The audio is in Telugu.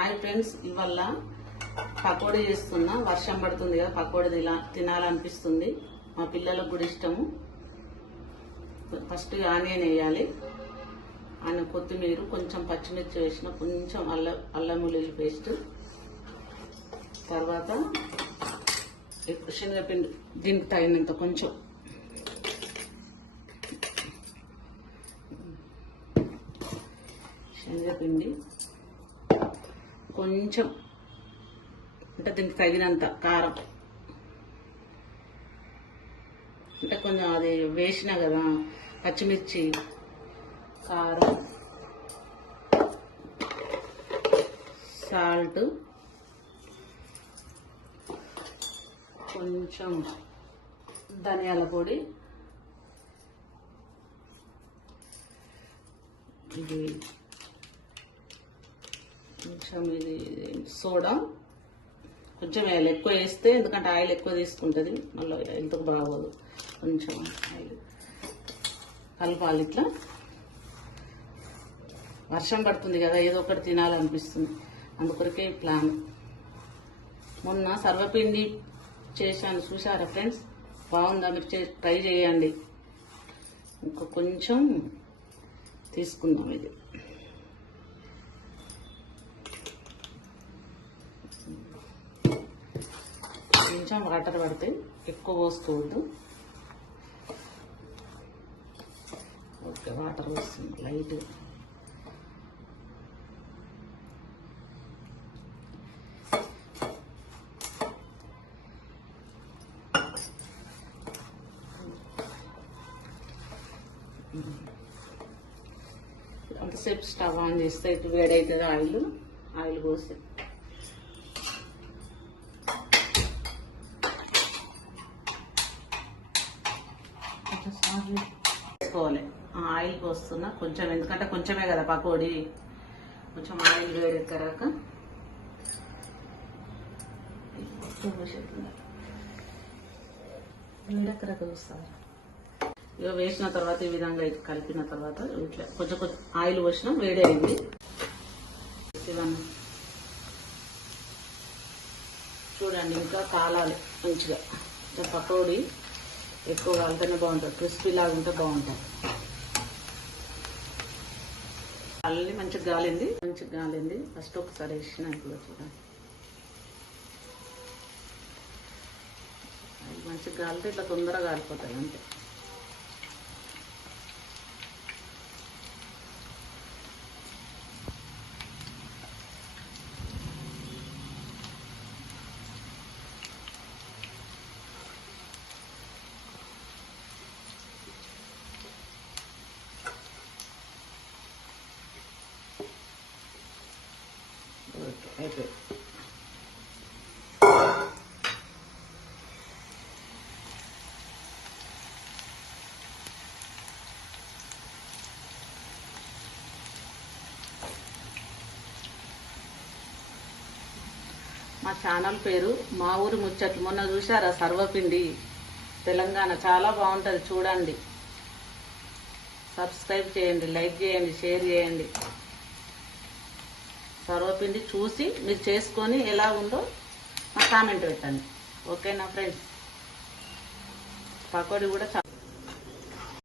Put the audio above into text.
హాయ్ ఫ్రెండ్స్, ఇవాళ పకోడీ చేస్తున్నా. వర్షం పడుతుంది కదా, పకోడీ తినాలనిపిస్తుంది. మా పిల్లలకు కూడా ఇష్టము. ఫస్ట్ ఆనియన్ వేయాలి, కొత్తిమీర, కొంచెం పచ్చిమిర్చి వేసిన, కొంచెం అల్లం వెల్లుల్లి పేస్ట్, తర్వాత శనగపిండి దీనికి తగినంత కొంచెం, శనగపిండి కొంచెం, అంటే దీనికి తగినంత కారం, అంటే కొంచెం అది వేసిన కదా పచ్చిమిర్చి, కారం, సాల్ట్, కొంచెం ధనియాల పొడి, ఇది కొంచెం, ఇది సోడా కొంచెం వేయాలి. ఎక్కువ వేస్తే ఎందుకంటే ఆయిల్ ఎక్కువ తీసుకుంటుంది, మళ్ళీ హెల్త్కి బాగోదు. కొంచెం ఆయిల్ కలపాలి. ఇట్లా వర్షం పడుతుంది కదా, ఏదో ఒకటి తినాలనిపిస్తుంది, అందుకొరకే ప్లాన్. మొన్న సర్వపిండి చేశాను, చూసారా ఫ్రెండ్స్? బాగుందా? మీరు ట్రై చేయండి. ఇంకా కొంచెం తీసుకుందాం. ఇది కొంచెం వాటర్ పడితే, ఎక్కువ పోసుకోవద్దు. ఓకే, వాటర్ వస్తుంది లైట్. అంతసేపు స్టవ్ ఆన్ చేస్తే ఇటు వేడవుతుంది. ఆయిల్ పోస్తే వేసుకోవాలి. ఆయిల్ పోస్తున్నా కొంచెం, ఎందుకంటే కొంచెమే కదా పకోడీ. కొంచెం ఆయిల్ వేడెక్కరాక చూస్తారు. ఇక వేసిన తర్వాత ఈ విధంగా కలిపిన తర్వాత ఇట్లా కొంచెం ఆయిల్ పోసిన, వేడి అయింది. ఇవన్నీ చూడండి, ఇంకా కాలాలి మంచిగా. పకోడీ ఎక్కువ కాలితేనే బాగుంటుంది, క్రిస్పీ లాగా ఉంటే బాగుంటుంది. అల్లి మంచిగా గాలింది. ఫస్ట్ ఒకసారి వేసిన, ఇప్పుడు చూడండి మంచిగా గాలితే ఇట్లా తొందరగా కాలిపోతాయి అంతే. ఓకే, మా ఛానల్ పేరు మా ఊరి ముచ్చట్లు. మొన్న చూసారా సర్వపిండి, తెలంగాణ, చాలా బాగుంటుంది, చూడండి. సబ్స్క్రైబ్ చేయండి, లైక్ చేయండి, షేర్ చేయండి. సర్వపిండి చూసి మీరు చేసుకొని ఎలా ఉందో నాకు కామెంట్ పెట్టండి. ఓకేనా ఫ్రెండ్స్? పకోడీ కూడా